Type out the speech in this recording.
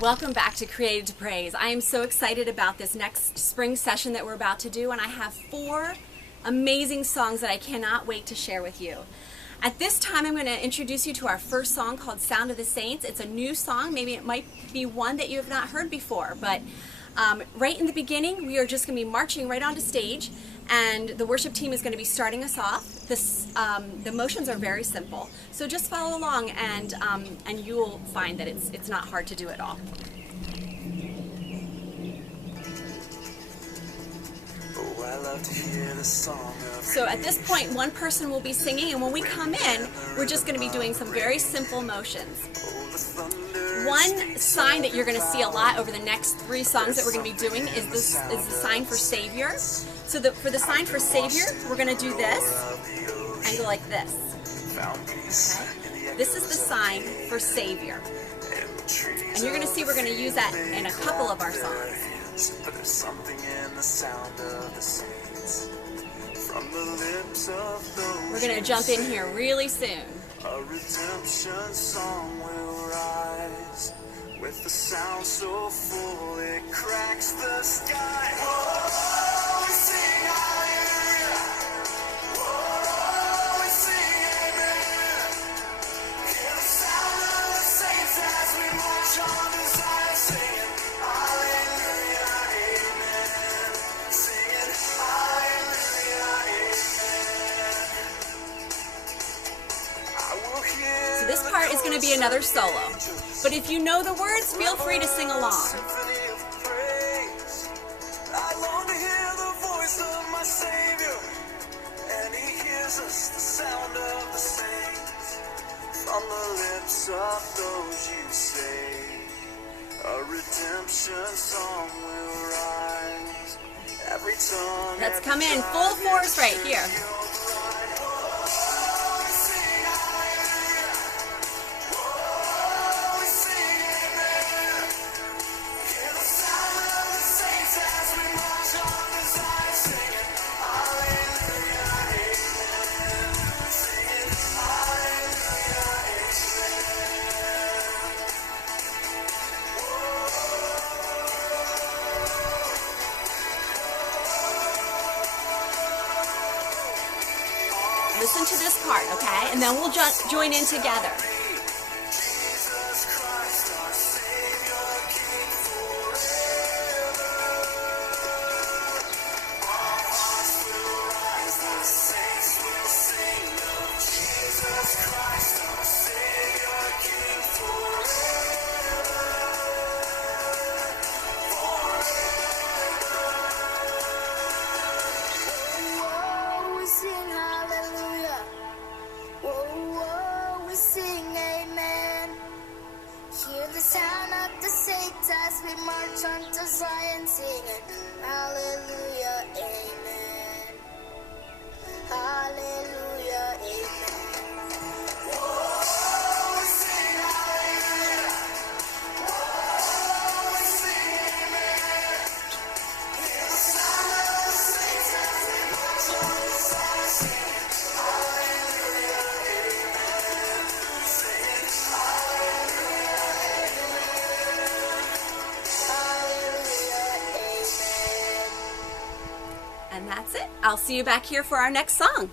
Welcome back to Created to Praise. I am so excited about this next spring session that we're about to do, and I have 4 amazing songs that I cannot wait to share with you. At this time, I'm going to introduce you to our first song called Sound of the Saints. It's a new song. Maybe it might be one that you have not heard before, but right in the beginning, we are just going to be marching right onto stage, and the worship team is going to be starting us off. The motions are very simple, so just follow along, and you will find that it's not hard to do at all. So at this point, one person will be singing, and when we come in, we're just going to be doing some very simple motions. One sign that you're going to see a lot over the next 3 songs that we're going to be doing is the sign for Savior. So for the sign for Savior, we're going to do this and go like this. Okay? This is the sign for Savior. And you're going to see we're going to use that in a couple of our songs. But there's something in the sound of the saints from the lips of those. We're going to jump in here really soon. A redemption song will rise with the sound so full it cracks the sky. Whoa, we sing hallelujah. Whoa, we sing amen. Hear the sound of the saints as we march on to Zion, singing hallelujah, amen. Singing hallelujah, amen. I will hear. So this part is going to be another solo. But if you know the words, feel free to sing along. Symphony of praise. I long to hear the voice of my Savior, and He hears us, the sound of the saints. From the lips of those you save, a redemption song will rise. Every tongue. Let's come in full force right here. Listen to this part, okay? And then we'll join in together. Jesus Christ, our Savior, King forever. Our hearts will rise, the saints will sing of Jesus Christ, our Savior, King forever. Whoa, we sing hallelujah. Whoa, whoa, we sing amen. Hear the sound of the saints as we march on to Zion, singing hallelujah, amen. Hallelujah, amen. Whoa, we sing hallelujah. Whoa, we sing amen. Hear the sound of the saints as we march on to Zion, singing hallelujah, amen. Singing hallelujah, Hallelujah, amen. And that's it. I'll see you back here for our next song.